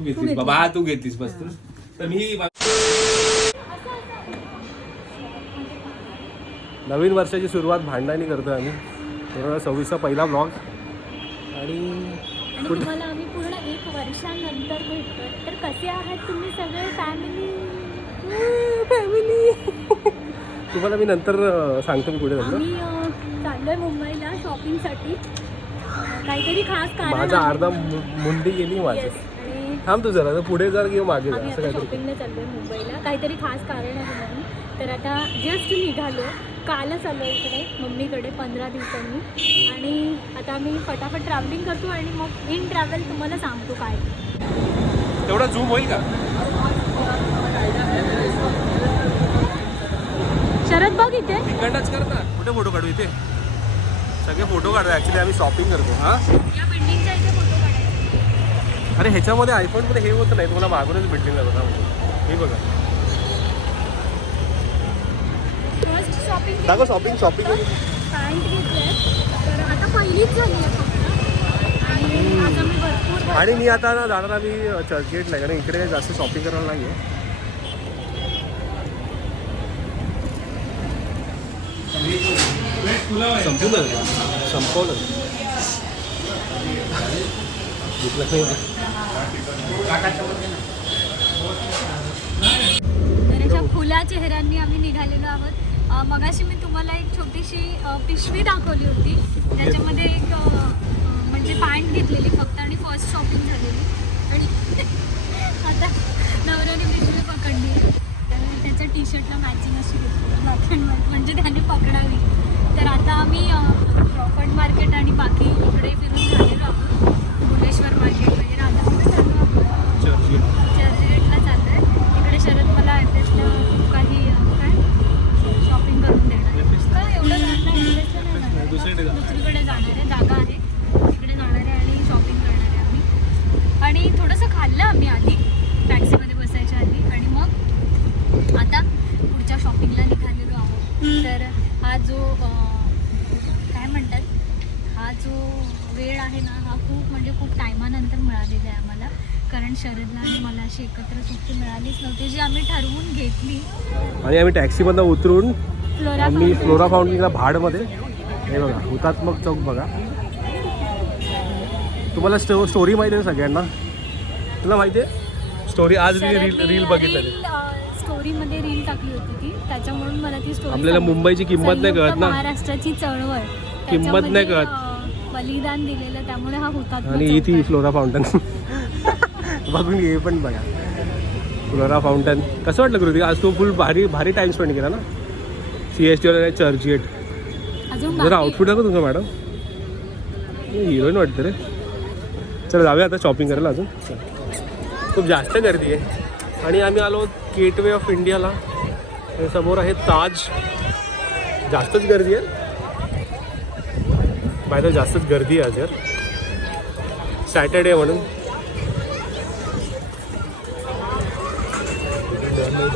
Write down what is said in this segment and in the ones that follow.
तू घेतलीस बाबा, तू घेतलीस बस. तर मी नवीन वर्षाची सुरुवात भांडणाने करतो आम्ही. 2026चा पहिला ब्लॉग. आणि तुम्हाला आम्ही पूर्ण 1 वर्षानंतर भेटतोय. तर कसे आहात तुम्ही सगळे फॅमिली? तुम्हाला मी नंतर सांगतो मी कुठे जातो. मी चाललोय मुंबईला शॉपिंगसाठी. काहीतरी खास कारण. माझा अर्धा मुंडी गेली माझी. थांब तू जरा पुढे जर किंवा मागे जा असं काहीतरी. शॉपिंगला चाललोय मुंबईला. काहीतरी खास कारण आहे म्हणून. तर आता जस्ट निघालो. कालच आलो इकडे मम्मीकडे 15 दिवसांनी. आणि आता आम्ही फटाफट ट्रॅव्हलिंग करतो आणि मग इन ट्रॅव्हल तुम्हाला सांगतो काय. तेवढा झूम होईल का? शरद बघ इथे. इकडनंच कर ना. कुठे फोटो काढू? इथे सगळे फोटो काढतो. ॲक्च्युली आम्ही शॉपिंग करतो. हां, या बिल्डिंगच्या इथे फोटो काढायचे. अरे ह्याच्यामध्ये आयफोनमध्ये हे होतं नाही. तुम्हाला मागूनच बिल्डिंग बघा. हे बघा. फर्स्ट शॉपिंग दाखव शॉपिंग. पॅन्ट घेतलंय. तर आता पहिलीच झाली आहे फक्त. आणि आज आम्ही भरपूर. आणि मी आता ना जाणार आम्ही चर्चगेटला, कारण इकडे काही जास्त शॉपिंग करायला नाही आहे. संपवलं. तर अशा खुल्या चेहऱ्यांनी आम्ही निघालेलो आहोत. मगाशी मी तुम्हाला एक छोटीशी पिशवी दाखवली होती. त्याच्यामध्ये एक म्हणजे पॅन्ट घेतलेली फक्त आणि फर्स्ट शॉपिंग झालेली. आणि आता नवऱ्याने पिशवी पकडली. त्यामुळे त्याच्या टी शर्टला मॅचिंग अशी घेतली ब्लॅक अँड व्हाईट, म्हणजे त्याने पकडावी. तर आता आम्ही क्रॉफर्ड मार्केट आणि बाकी इकडे फिरून झालेलो आहोत. भुवनेश्वर मार्केट वगैरे. आता कुठे चाललो आहोत? चर्चगेटला चाललो आहे. तिकडे शरद मला एफएसला काही काय शॉपिंग करून देणार आहे. का एवढं जाणार एफएसला नाही जाणार, दुसरीकडे जाणार आहे. जागा आहे तिकडे जाणार आहे आणि शॉपिंग करणार आहे आम्ही. आणि थोडंसं खाल्लं आम्ही आधी टॅक्सीमध्ये बसायच्या आधी. आणि मग आता पुढच्या शॉपिंगला निघालेलो आहोत. तर हा जो काय म्हणतात, हा जो वेळ आहे ना, हा खूप म्हणजे खूप टायमानंतर मिळालेला आहे आम्हाला. कारण शरदला आणि मला अशी एकत्र सुट्टी मिळालीच नव्हती, जी आम्ही ठरवून घेतली. आणि आम्ही टॅक्सीमधनं उतरून आम्ही फ्लोरा फ्लोरा फाउंटेनला भाडमध्ये. हे बघा हुतात्मक चौक बघा. तुम्हाला स्टोरी माहिती आहे सगळ्यांना? तुला माहिती आहे स्टोरी? आज रील बघितली. स्टोरीमध्ये रील टाकली होती ती, त्याच्यामुळे मला ती स्टोरी. आपल्याला मुंबईची किंमत नाही कळत ना. महाराष्ट्राची चळवळ किंमत नाही कळत. बलिदान दिलेलं, त्यामुळे हा हुतात्मा. आणि इथे फ्लोरा फाउंटन बघून हे पण बघा. फ्लोरा फाउंटन कसं वाटलं कृती? आज तू फुल भारी टाइम स्पेंड केला ना CST चर्चगेट. जरा आउटफिट आहे का तुमचं मॅडम? हिरोईन वाटतं रे. चला जाऊया आता शॉपिंग करायला. अजून खूप जास्त गर्दी आहे. आणि आम्ही आलो गेटवे ऑफ इंडियाला. आणि समोर आहे ताज. जास्तच गर्दी आहे बाहेर, जास्तच गर्दी आहे आज यार. सॅटर्डे म्हणून.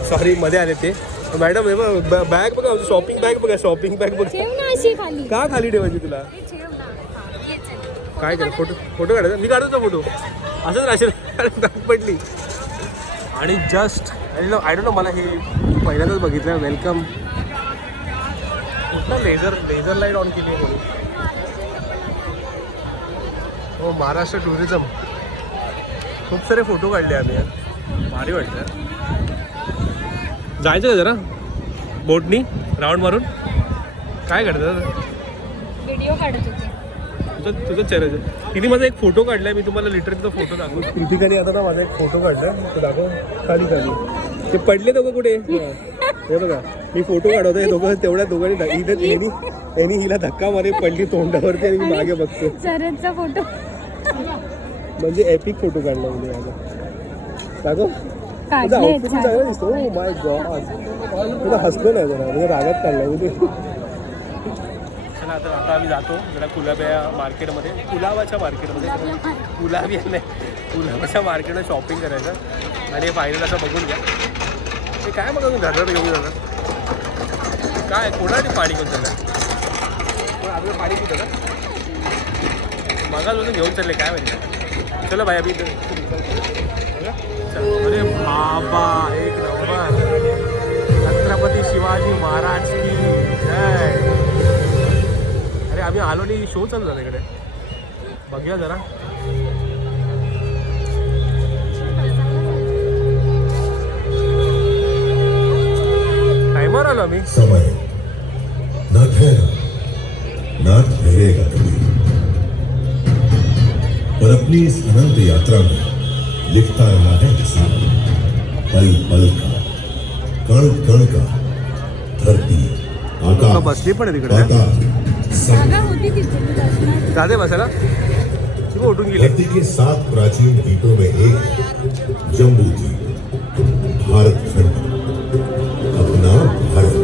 सॉरी मध्ये आले ते. मॅडम हे बघ बॅग बघा, शॉपिंग बॅग बघा. शॉपिंग बॅग बघा. का खाली ठेवायची तुला? काय कर? फोटो काढायचा? मी काढतो फोटो. असंच राशील बॅग पडली. आणि जस्ट आय डोंट नो, मला हे पहिल्यांदाच बघितलं. वेलकम. कुठला लेझर लाईट ऑन केली आहे. हो, महाराष्ट्र टुरिझम. खूप सारे फोटो काढले आम्ही यार. भारी वाटतं. जायचं का जरा बोटनी राऊंड मारून? काय करतात? व्हिडिओ काढत होते. तुझं चेहऱ्याचं. तिने माझा एक फोटो काढलाय. मी तुम्हाला लिटरली तो फोटो दाखवू. कृतिकाने आता ना माझा एक फोटो काढलाय. तो दाखव. खाली ते पडले दोघं कुठे? हे बघा, मी फोटो काढवतो. हे दोघं तेवढ्या दोघांनी यांनी हिला धक्का मारे, पडली तोंडावरती. आणि मी मागे बघतो. शरदचा फोटो म्हणजे एपिक फोटो काढला म्हणजे माझा. दाखव. तुझा आउटफिट चांगला दिसतो. Oh my God. तुला हसलो नाही जरा, म्हणजे रागात काढला म्हणजे. चला आता आम्ही जातो जरा कुलाब्या मार्केटमध्ये. कुलाबाच्या मार्केटमध्ये. कुलाबी नाही, कुलाबाच्या मार्केटमध्ये शॉपिंग करायचं. आणि फायनल असं बघून घ्या. ते काय बघा तुम्ही घरवर घेऊन जाणार? काय कोणासाठी पाणी घेऊन चाललं? कोण आपलं पाणी पितं का? मागाजून घेऊन चालले काय माहिती. चला भाई अभि अरे बाबा एक नंबर. छत्रपती शिवाजी महाराज की जय. अरे आम्ही आलो नाही, शो चालू झाला इकडे. बघूया जरा. टाइमवर आलो आम्ही. समय न ठहरा न ठहरेगा कभी, पर अपनी इस अनंत यात्रा में लिखता रहा है हिसाब. पल पल का, कण कण का, धरती आकाश बसली पण आहे तिकडे. पाताल सब जागा होती तिथे दादे बसायला किंवा उठून गेले. धरती के 7 प्राचीन द्वीपों में एक जम्बू द्वीप, भारत खंड, अपना भारत.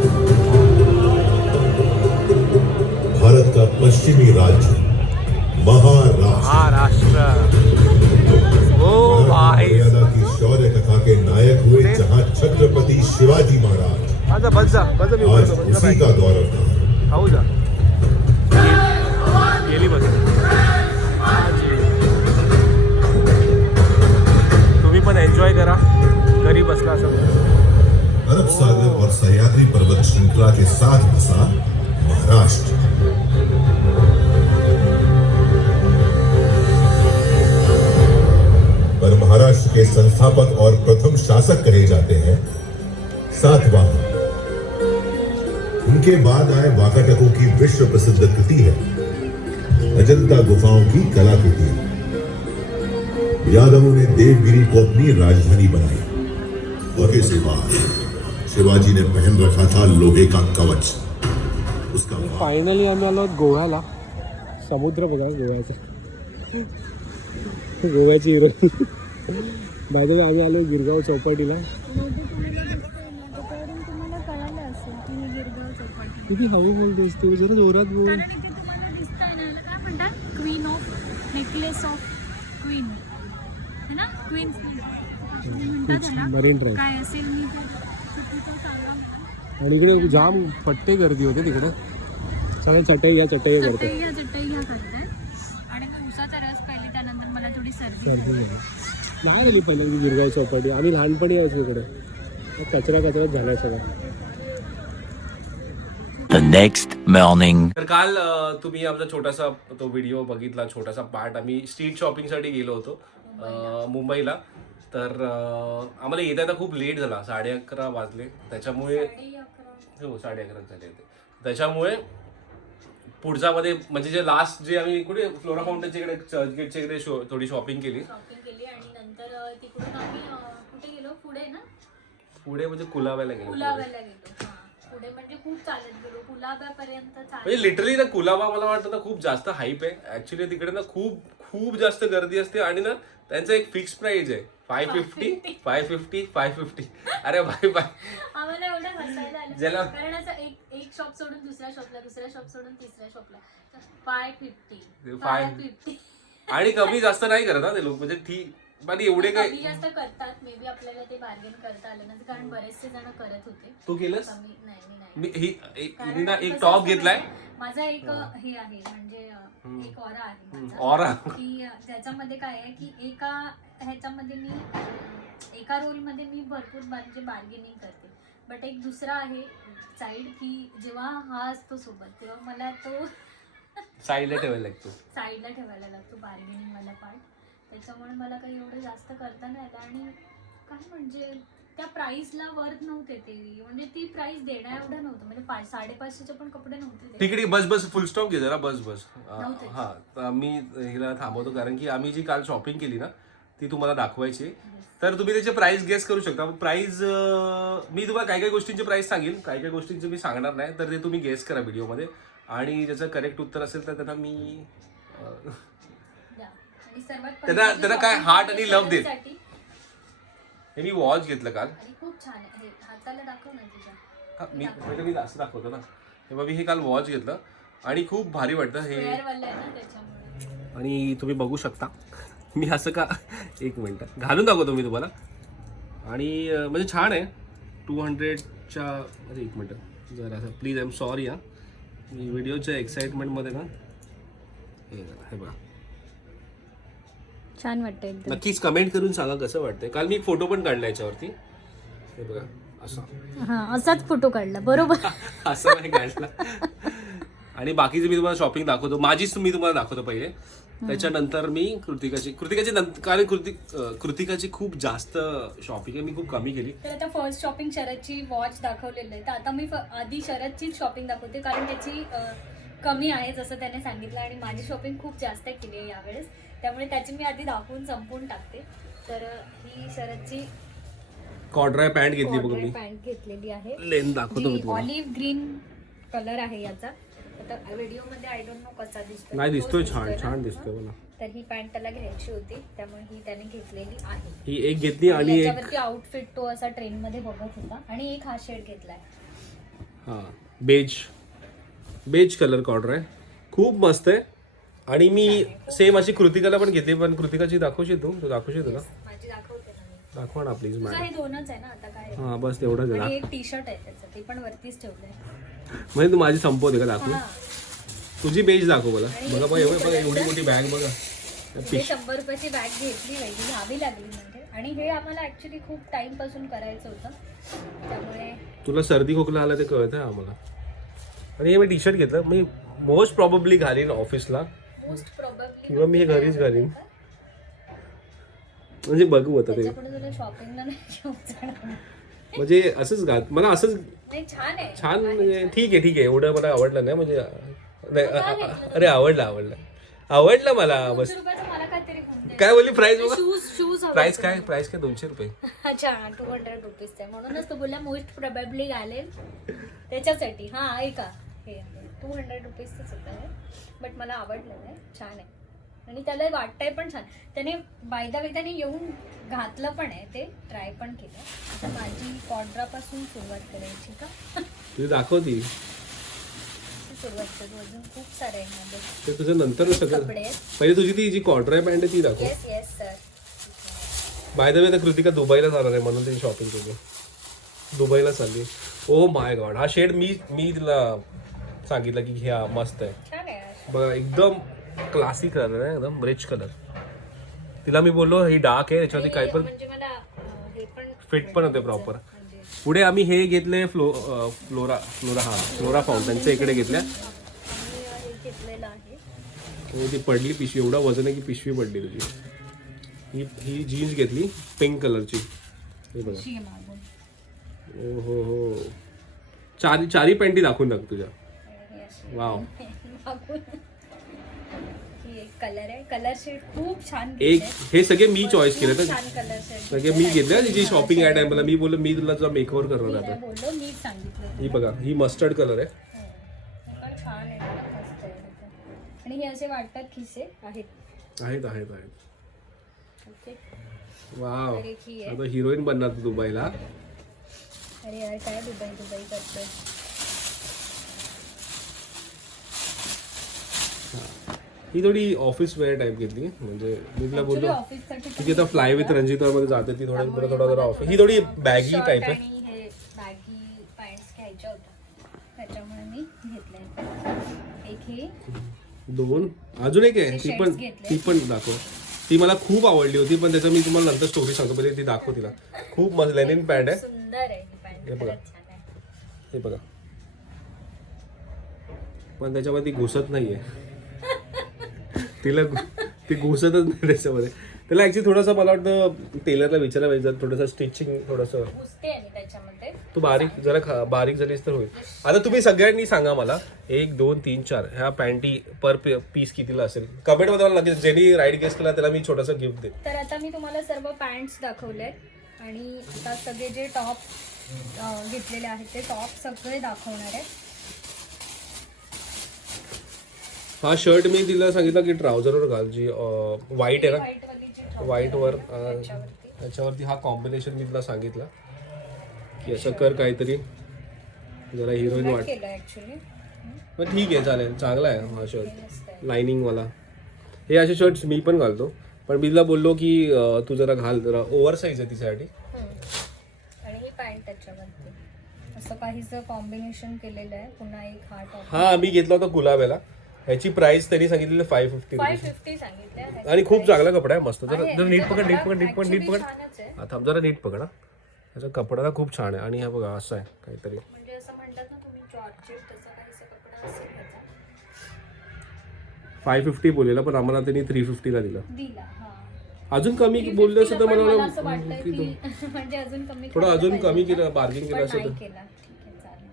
भारत का पश्चिमी राज्य महाराष्ट्र. ओ भाई मर्यादा की शौर्य कथा के नायक हुए जहां छत्रपति शिवाजी महाराज माझा बस जा मी आज उभं उसी का दौर था. खाऊ जा. गेली बस. तुम्ही पण एन्जॉय करा घरी बसला असं. अरब सागर और सह्याद्री पर्वत श्रृंखला के साथ बसा महाराष्ट्र. पर महाराष्ट्र के संस्थापक और प्रथम शासक कहे जाते हैं सातवाहन. उनके बाद आए वाकाटकों की विश्व प्रसिद्ध कृति है अजंता गुफाओं की कलाकृति. यादवों ने देवगिरी को अपनी राजधानी बनाई. और इसके बाद शिवाजी ने पहन रखा था लोहे का कवच. उसका फायनली आम्ही आलो आहोत गोव्याला. समुद्र बघा गोव्याचा. गोव्याची हिरोईन. बाजूला आम्ही आलो गिरगाव चौपाटीला. तुम्हाला कळालं असेल की मी गिरगाव चौपाटी. किती हळू बोलतेस तू, जरा जोरात बोल. कारण इथे तुम्हाला दिसतंय ना, याला काय म्हणतात, queen of necklace of queen है ना, क्वीन म्हणतात त्याला. Marine drive. काय असेल मी ते चुकीचं सांगा मला. आणि इकडे जाम पट्टे गर्दी होते तिकडे. सगळे चटई या करते. चटई ह्या करताय. आणि मग उसाचा रस पाहिली, त्यानंतर मला थोडी सर्दी झाली. नाही आली पहिल्यांदा गिरगाव चौपाटी. आम्ही लहानपणी यायचो इकडे. कचऱ्याच झालाय सगळं. The next morning. तर काल तुम्ही आमचा छोटासा तो व्हिडिओ बघितला, छोटासा पार्ट. आम्ही स्ट्रीट शॉपिंगसाठी गेलो होतो मुंबईला. तर आम्हाला येता येता खूप लेट झाला. 11:30 वाजले. त्याच्यामुळे 11:30 झाले होते. त्याच्यामुळे पुढचा मध्ये म्हणजे जे लास्ट जे आम्ही कुठे फ्लोरा फाउंटनच्या इकडे चर्चगेटच्या इकडे थोडी शॉपिंग केली. आणि नंतर तिकडून आम्ही कुठे गेलो, पुढे ना, पुढे म्हणजे कुलाब्याला गेलो. पुढे म्हणजे खूप चालत गेलो कुलाब्यापर्यंत. म्हणजे लिटरली ना कुलाबा मला वाटतं ना खूप जास्त हाईप आहे. ऍक्च्युली तिकडे ना खूप खूप जास्त गर्दी असते. आणि ना त्यांचा एक फिक्स प्राइस आहे 550 550 550. अरे बाय बाय. आम्हाला एवढं हसायला आलं, कारण असं एक शॉप सोडून दुसऱ्या शॉपला, दुसऱ्या शॉप सोडून तिसऱ्या शॉपला 550. आणि कमी जास्त नाही करत ना ते लोक. म्हणजे ठीक पण एवढे काय कमी जास्त करतात. मे बी आपल्याला ते बार्गेन करता आलं ना, कारण बरेचसे जण करत होते. तू केलंस? नाही. एक टॉप घेतलाय माझा. एक हे आहे म्हणजे एक ऑरा आहे माझा. ऑरा की त्याच्यामध्ये काय आहे की एका ह्याच्यामध्ये मी एका रोलमध्ये मी भरपूर म्हणजे बार्गेनिंग करते. बट एक दुसरा आहे साईड की जेव्हा हा असतो सोबत तेव्हा मला तो साईडला ठेवायला लागतो बार्गेनिंग वाला पार्ट. त्याच्यामुळे मला काही एवढं जास्त करता नाही आलं. आणि काय म्हणजे त्या प्राइसला वर्थ नव्हते ते. म्हणजे ती प्राइस देण्या एवढं नव्हतं. म्हणजे 500-550चे पण कपडे नव्हते. तिकडे बस फुल स्टॉप घे जरा. बस नव्हते. हा मी हिला थांबवतो कारण की आम्ही जी काल शॉपिंग केली ना ती तुम्हाला दाखवायची. तर तुम्ही त्याचे प्राइस गेस करू शकता. प्राइस मी तुम्हाला काही काही गोष्टींचे प्राइस सांगेल, काही काही गोष्टींचे मी सांगणार नाही. तर ते तुम्ही गेस करा व्हिडिओमध्ये. आणि ज्याचं करेक्ट उत्तर असेल तर त्यांना मी त्यांना काय हार्ट आणि लव्ह देत. हे मी वॉच घेतलं काल. खूप छान आहे. हाताला दाखव ना तुझ्या. मी असं दाखवतो ना. हे बघ मी हे काल वॉच घेतलं आणि खूप भारी वाटतं हे. आणि तुम्ही बघू शकता मी असं का. एक मिनिट घालून दाखवतो मी तुम्हाला. आणि म्हणजे छान आहे. 200च्या. अरे एक मिनिट जरा असं प्लीज. आय एम सॉरी हा. मी व्हिडिओच्या एक्साइटमेंटमध्ये ना हे बघा छान वाटतं एकदम. नक्कीच कमेंट करून सांगा कसं वाटतंय. काल मी फोटो पण काढला याच्यावरती, हे बघा असा. हा असाच फोटो काढला बरोबर. असं नाही काढला. आणि बाकीचे मी तुम्हाला शॉपिंग दाखवतो, माझीच मी तुम्हाला दाखवतो पहिले, त्याच्यानंतर मी कृतिकाची कारण कृतिकाची खूप जास्त शॉपिंग आहे, मी खूप कमी केली. तर आता फर्स्ट शॉपिंग शरदची वॉच दाखवलेलं आहे, तर आता मी आधी शरदचीच शॉपिंग दाखवते कारण त्याची कमी आहे जसं त्याने सांगितलं, आणि माझी शॉपिंग खूप जास्त केली आहे यावेळेस, त्यामुळे त्याची मी आधी दाखवून संपवून टाकते. तर ही शरदची कॉर्ड्राय पॅन्ट घेतली बघ मी, पॅन्ट घेतलेली आहे, लेन दाखवतो मी तुम्हाला. ऑलिव्ह ग्रीन कलर आहे याचा. आता व्हिडिओ मध्ये आय डोंट नो कसा दिसतो, नाही दिसतोय, छान दिसतोय मला. तर ही पॅन्ट त्याला घ्यायची होती, त्यामुळे ही त्याने घेतलेली आहे. ही एक घेतली आणि एक याच्यावरती आउटफिट तो असा ट्रेन मध्ये बघत होता, आणि एक हा शेड घेतलाय. हा बेज कलर कॉर्ड्राय खूप मस्त आहे. आणि मी सेम अशी कृतिकाला पण घेतली, पण कृतिकाची दाखवशील तू दाखवशील तुला? माझी दाखवते ना मी. दाखवा ना प्लीज मॅडम. हे दोनच आहे ना आता, काय हा बस तेवढंच आहे आणि ना. एक टी शर्ट आहे त्याचं, ते पण वरतीच ठेवलंय. म्हणजे तू माझी संपवते का दाखवून? हा, तुझी बेज दाखव मला. बघा बघा एवढी मोठी बॅग बघा. हे 100 रुपयाची बॅग घेतली पाहिजे, घ्यावी लागली म्हणजे. आणि हे आम्हाला ऍक्च्युली खूप टाइम पासून करायचं होतं, त्यामुळे. तुला सर्दी खोकला आला ते कळत आहे आम्हाला. आणि हे मी टी शर्ट घेतलं, मी मोस्ट प्रॉबेबली घालीन ऑफिसला, मोस्ट प्रोबेबली किंवा मी हे घरीच घालीन, म्हणजे बघू आता ते. त्याच्यापुढे तुला शॉपिंगला नाही घेऊन जाणार. म्हणजे असंच घात मला असंच नाही, छान आहे. छान म्हणजे ठीक आहे एवढं मला आवडलं नाही म्हणजे नाही, अरे आवडलं मला. बस 200 रुपयाचं मला काहीतरी घेऊन दे. काय बोलली प्राइस बघा. शूज प्राइस काय 200 रुपये. अच्छा 200 रुपीज आहे, म्हणूनच तो बोलला मोस्ट प्रोबॅबली घालेल त्याच्यासाठी. हा ऐका, हे 200 रुपीजच होतं, बट मला आवडलं नाही, छान आहे. आणि त्याला वाटतंय पण छान. त्याने त्याने येऊन घातलं पण आहे, ते ट्राय पण केलं. आता माझी कॉर्ड्रापासून सुरुवात करायची का? तुझी दाखवती सुरुवात करू, अजून खूप सारे आहे माझे ते तुझं नंतर सगळं. कपडे आहेत. पहिले तुझी ती जी कॉर्ड्राय पॅन्ट आहे ती दाखव. Yes sir. By the way तर कृतिका दुबईला जाणार आहे म्हणून तिने शॉपिंग केली, दुबईला चालली. ओ माय गॉड, हा शेड मी तिला सांगितलं की ह्या मस्त आहे छान आहे. बघा, एकदम क्लासिक कलर आहे, एकदम रिच कलर. तिला मी बोललो ही डार्क आहे, याच्यावरती काय पण म्हणजे मला हे पण फिट पण होते प्रॉपर. म्हणजे पुढे आम्ही हे घेतले फ्लोरा फाउंटनच्या इकडे घेतल्या. आम्ही हे घेतलेलं आहे. ती पडली पिशवी, एवढा वजन आहे की पिशवी पडली तुझी. ही जीन्स घेतली पिंक कलरची, हे बघा. शी मागून ओ हो चारी पॅन्टी दाखवून टाक तुझ्या. हे अशी वाव. मागून ही एक कलर आहे, कलर शेड खूप छान एक घेतलंय. हे सगळे मी चॉईस केले तर छान कलर शेड सगळे मी घेतले. तिची शॉपिंग आहे टाइमला मी बोललो मी तुला मेकओव्हर करणार आता. बोललो, मी सांगितलं. ही बघा, ही मस्टर्ड कलर आहे. हे पण छान आहे, मला मस्त आहे. आणि हे असे वाटतात खिसे आहेत. आहेत ओके. वाव. तर एक ही आहे. आता हिरोईन बनणार तू दुबईला. अरे यार काय दुबई करतोय. ही थोडी ऑफिस वेअर टाईप घेतली, म्हणजे मी तुला बोललो ऑफिससाठी ती आता फ्लाय विथ रंजिता मध्ये जाते, ती थोडा ऑफिस. ही थोडी बॅगी टाईप आहे. आणि हे बॅगी पॅन्ट्स घ्यायच्या होत्या, त्याच्यामुळे मी घेतलंय. एक हे 2 अजून एक आहे, ती पण दाखव. ती मला खूप आवडली होती, पण त्याचं मी तुम्हाला नंतर स्टोरी सांगतो, पहिले ती दाखव तिला. खूप मस्त लेनिन पॅन्ट आहे, सुंदर आहे ही पॅन्ट, हे बघा. छान आहे. हे बघा, पण त्याच्यामध्ये ती घुसत नाहीये. ती घुसतच नाही त्याच्यामध्ये. त्याला ऍक्च्युली थोडंसं मला वाटतं टेलरला विचारायला पाहिजे, थोडंसं स्टिचिंग थोडंसं. घुसते आणि त्याच्यामध्ये तू बारीक झालीस तर होईल. आता तुम्ही सगळ्यांनी सांगा मला 1 2 3 4 ह्या पॅन्टी पर पीस कितीला असेल कमेंट मध्ये मला नक्की. ज्यांनी राईट गेस केला त्याला मी छोटंसं गिफ्ट दे. तर आता मी तुम्हाला सर्व पॅन्ट्स दाखवले, आणि आता सगळे जे टॉप घेतलेले आहेत ते टॉप सगळे दाखवणार आहे. हा शर्ट मी तिला सांगितलं की ट्राउझरवर घाल, जी व्हाईट आहे ना, व्हाईटवाली जी व्हाईटवर त्याच्यावरती. त्याच्यावरती हा कॉम्बिनेशन मी तिला सांगितलं की असं कर काहीतरी जरा हिरोईन वाट. केलं ऍक्च्युली, पण ठीक आहे चालेल, चांगला आहे हा शर्ट मस्त आहे. लाइनिंगवाला. हे असे शर्ट्स मी पण घालतो, पण मी तिला बोललो की तू जरा घाल, जरा ओव्हर साईज आहे तिच्यासाठी. आणि ही पॅन्ट त्याच्यावरती असं काहीच कॉम्बिनेशन केलेलं आहे. पुन्हा एक हा टॉप. हा मी घेतला होता गुलाब्याला, ह्याची प्राइस त्यांनी सांगितलेली 550 550 सांगितले आणि खूप चांगला कपडा आहे मस्त. जर आहे. नीट पकड कपडा नीट पकड actually छानच आहे. आता जरा नीट पकड. त्याचा कपडा ना खूप छान आहे आणि हा बघा असं आहे काहीतरी म्हणजे असं म्हणतात ना तुम्ही जॉर्जेट तसा काहीसा कपडा असेल त्याचा 550 बोललेला पण आम्हाला त्यांनी 350 ला दिला. हा. अजून कमी बोलले असं तर मला असं मला वाटलं की म्हणजे अजून कमी थोडं करायला अजून पाहिजे कमी ना. केलं बार्गेन केलं पण असं नाही तर केला. ठीक आहे चालेल.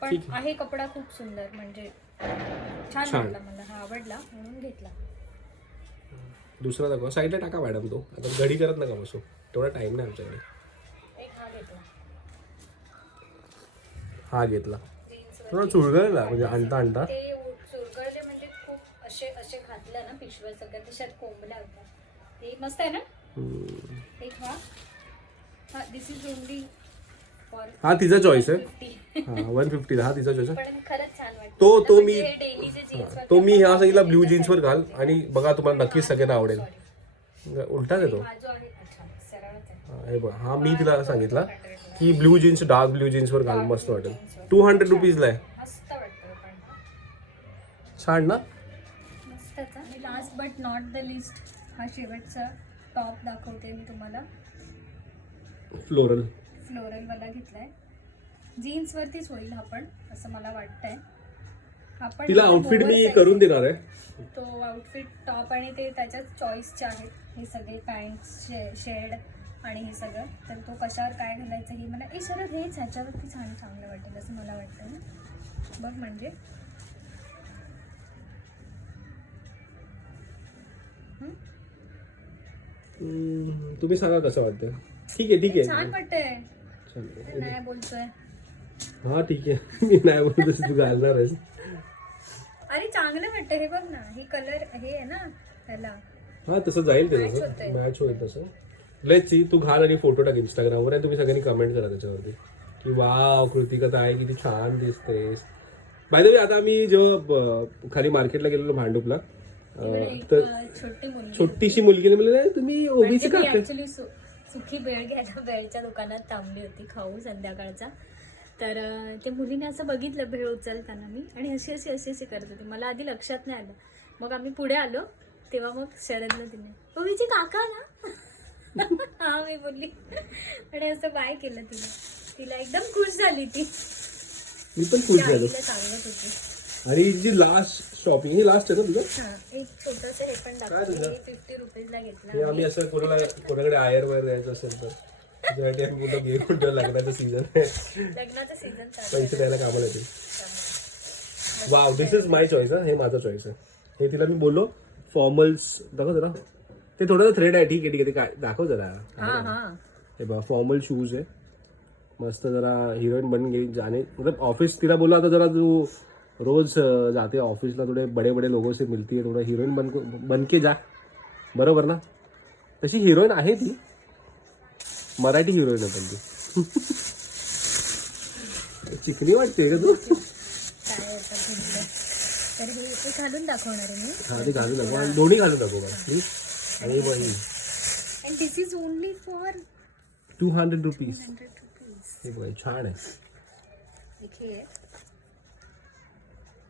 पण आहे कपडा खूप सुंदर म्हणजे छान वाटला मला. हा आवडला म्हणून घेतला. दुसरा दाखवा साईडला टाका मॅडम. तो आता घडी करत नका बसू, तेवढा टाइम नाही आमच्याकडे. एक हा घेतला. हा घेतला थोडा चुरगळला म्हणजे आणता ते चुरगळले म्हणजे खूप असे असे घातल्या ना पिशव्या सगळ्या त्याच्यात कोंबल्या होत्या. ते मस्त आहे ना. एक हा दिस इज ओनली फॉर हा तिचा चॉईस आहे. हा 150 हा तिचा चॉईस आहे. पण खरंच छान वाटतं. तो मी हे डेलीचे जीन्स तो मी ह्या सांगितला ब्ल्यू जीन्सवर घाल आणि बघा तुम्हाला नक्कीच सगळ्यांना आवडेल. उलटाच येतो हा जो आहे अच्छा सरळच आहे. हे बघा. हा मी तिला सांगितला की ब्ल्यू जीन्स डार्क ब्ल्यू जीन्सवर घाल मस्त वाटेल. 200 रुपीजला आहे. मस्त वाटतं पण छान ना. मस्तच. आणि last but not the list हा शेवटचा टॉप दाखवते मी तुम्हाला. फ्लोरल फ्लोरलवाला घेतलाय. जीन्सवरतीच होईल हा पण असं मला वाटतंय. आपण तिला आउटफिट मी करून देणार आहे. तो आउटफिट टॉप आणि ते त्याच्याच चॉईसचे आहेत हे सगळे पॅन्ट शेड आणि हे सगळं. तर तो कशावर काय घालायचं हे मला शरद हेच ह्याच्यावरती छान चांगलं वाटेल असं मला वाटतं ना. बघ म्हणजे तुम्ही सांगा कसं वाटतं. ठीक आहे छान वाटतंय. नाही बोलतोय. हा ठीक आहे मी नाही बोलत तू घालणार आहेस. अरे चांगलं वाटतं हे बघ ना. ही कलर हे आहे ना त्याला. हा तसं जाईल ते Match होतंय. तसं मॅच होईल तसं. Let's see. तू घाल आणि फोटो टाक इंस्टाग्रामवर आणि तुम्ही सगळ्यांनी कमेंट करा त्याच्यावरती की वाव कृतिका ताई किती छान दिसतेस. बाय द वे आता आम्ही जेव्हा खाली मार्केटला गेलेलो भांडूपला तर छोटीशी मुलगीने म्हणलं तुम्ही ओबीसी का ऍक्च्युली सुखी बेळ घ्यायला बेळच्या दुकानात थांबली होती खाऊ संध्याकाळचा. तर ते मुलीने असं बघितलं भेळ उचलताना मी आणि अशी करत होती. मला आधी लक्षात नाही आलं. मग आम्ही पुढे आलो तेव्हा मग शरदला तिने ओबीची काका ना हा मी बोलली आणि असं बाय केलं तिला. तिला एकदम खुश झाली ती. मी पण खुश झालो. तिला सांगत होती. आणि जी लास्ट शॉपिंग ही लास्ट आहे ना तुझं. हा एक छोटंसं हे पण दाखवलं. 50 रुपीजला हे घेतला. आम्ही असं कोणाकडे आयर वगैरे द्यायचं असेल तर त्याच्यासाठी आम्ही कुठं घेऊन ठेवलं. लग्नाचं सीझन आहे. लग्नाचं सीझन पैसे द्यायला कामाला येते. Wow this is my choice. हे माझा चॉईस आहे. हे तिला मी बोललो फॉर्मल्स दाखव जरा. ते थोडं थ्रेड आहे. ठीक आहे ते काय दाखव जरा. हे बघा फॉर्मल शूज आहे मस्त. जरा हिरोईन बन गई जाने मतलब ऑफिस. तिला बोललो आता जरा तू रोज जाते ऑफिसला थोडे बडे बडे लोगों से मिलती है थोडा हिरोईन बनके जा. बरोबर ना. तशी हिरोईन आहे ती. मराठी हिरोईन आहे पण ती. चिकनी वाटते का तू. काय होतं तुमचं. तर हे घालून दाखवणार आहे मी. हा ते घालून दाखव आणि दोन्ही घालून दाखव प्लीज. आणि बही and this is only for 200 rupees. 100 rupees. हे बघा छान आहे. इथे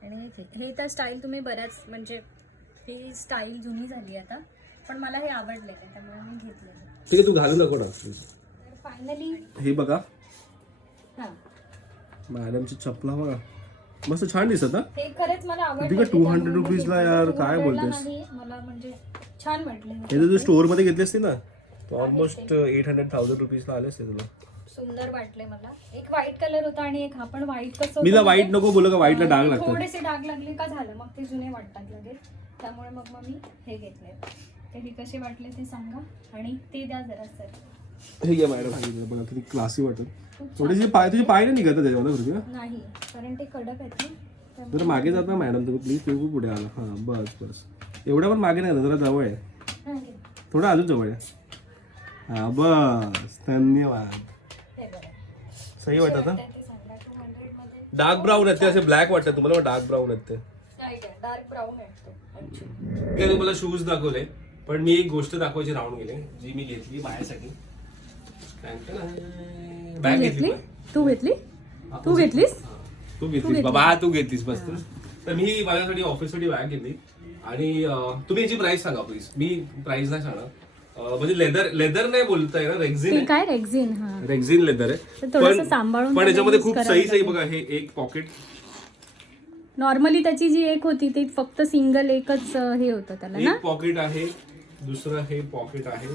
आणि हे तर स्टाईल तुम्ही बऱ्याच म्हणजे ही स्टाईल जुनी झाली आता पण मला हे आवडले त्यामुळे मी घेतलेलं. ठीक आहे तू घालून दाखव ना प्लीज. तर फायनली हे बघा हां मॅडमची चपला बघा मस्त छान दिसत ना. हे खरंच मला आवडले. ठीक आहे 200 रुपीजला यार काय बोलतेस. मला म्हणजे छान वाटले. हे जर तू स्टोअर मध्ये घेतली असती ना ऑलमोस्ट 800,000 रुपीजला आले असते तुला. सुंदर वाटले मला. एक व्हाईट कलर होता आणि एक हा पण व्हाईट. कसं मीला व्हाईट नको बोलू का व्हाईटला डाग लागतात. थोडेसे डाग लागले का झालं मग ते जुने वाटतात लगेच. त्यामुळे मग मी हे घेतले. ते हे कसे वाटले ते सांगा आणि ते द्या जरा सर. हे घ्या मॅडम. बघा किती क्लासी वाटत. थोडीशी पाय तुझे पाय नाही निघत त्याच्यामध्ये नाही कारण ते कडक आहेत ना. जरा मागे जात ना मॅडम तुम्ही प्लीज. तुम्ही पुढे आला. हां बस बस एवढ्या पण मागे नाही जरा जवळ आहे. थोडं अजून जवळ आहे. हां बस धन्यवाद. सही वाटत ना. डार्क ब्राऊन आहेत ते असे ब्लॅक वाटतात तुम्हाला. डार्क ब्राऊन आहेत ते. डार्क ब्राऊन आहे. मी तुम्हाला शूज दाखवले पण मी एक गोष्ट दाखवायची राहून गेले जी मी घेतली माझ्यासाठी. बॅग घेतली. तू घेतलीस तू घेतलीस बाबा. तू घेतलीस बस. तर मी माझ्यासाठी ऑफिससाठी बॅग घेतली आणि तुम्ही याची प्राइस सांगा प्लीज. मी प्राइस नाही सांगणार. म्हणजे लेदर नाही बोलताय ना, रेक्झिन ते काय रेक्झिन? हा, रेक्झिन लेदर तर आहे. थोडंसं सांभाळून पण याच्यामध्ये खूप करावं सही लागेल. बघा. हे एक पॉकेट, नॉर्मली त्याची जी एक होती ते फक्त सिंगल एकच हे होतं त्याला ना. एक पॉकेट आहे, दुसरं हे पॉकेट आहे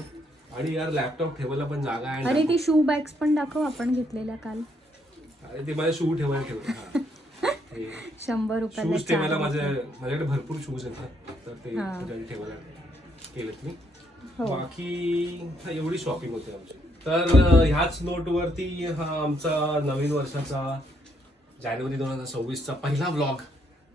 आणि यार लॅपटॉप ठेवायला पण जागा आहे. अरे ती शू बॅग्स पण दाखव आपण घेतलेल्या काल. अरे ते माझ्या शू ठेवायला ठेवलं. 100 रुपयाला शूज ठेवायला 4 माझ्याकडे भरपूर शूज आहेत ना, तर ते हा. त्याच्याकडे ठेवायला केलेत मी. हो. बाकी एवढी शॉपिंग होती आमची. तर ह्याच नोटवरती हा आमचा नवीन वर्षाचा जानेवारी 2026चा पहिला व्लॉग.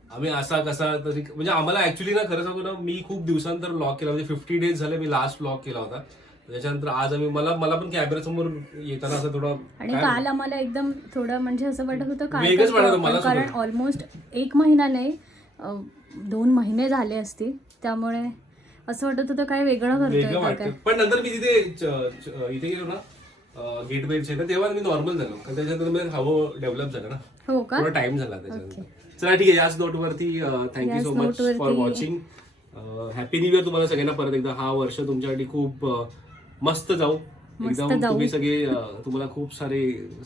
आम्ही असा कसा तरी म्हणजे आम्हाला ऍक्च्युली ना खरं सांगू ना, मी खूप दिवसानंतर व्लॉग केला. म्हणजे 50 डेज झाले मी लास्ट व्लॉग केला होता. त्याच्यानंतर आज आम्ही मला पण कॅमेरा समोर येताना असं थोडं आणि काल आम्हाला एकदम थोडं म्हणजे असं वाटत होतं वेगळंच वाटत होतं काय, मला कारण ऑलमोस्ट 1 महिना नाही 2 महिने झाले असतील, त्यामुळे असं वाटत होतं काय वेगळं वेगळं करतोय वाटतं. काय. पण नंतर मी तिथे इथे गेलो ना गेटवेचे ना, तेव्हा मी नॉर्मल झालो. कारण त्याच्यानंतर मी हवं डेव्हलप झालं ना, हो का? थोडा टाइम झाला त्याच्यानंतर. चला ठीक आहे, याच नोटवरती thank you so much for watching. Happy new year तुम्हाला सगळ्यांना परत एकदा. हा वर्ष तुमच्यासाठी खूप मस्त जाऊ. एकदम तुम्ही सगळे तुम्हाला खूप सारे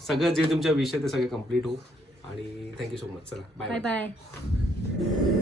सगळं जे तुमच्या विषय ते सगळे कम्प्लीट हो. आणि थँक्यू सो मच. चला बाय बाय बाय.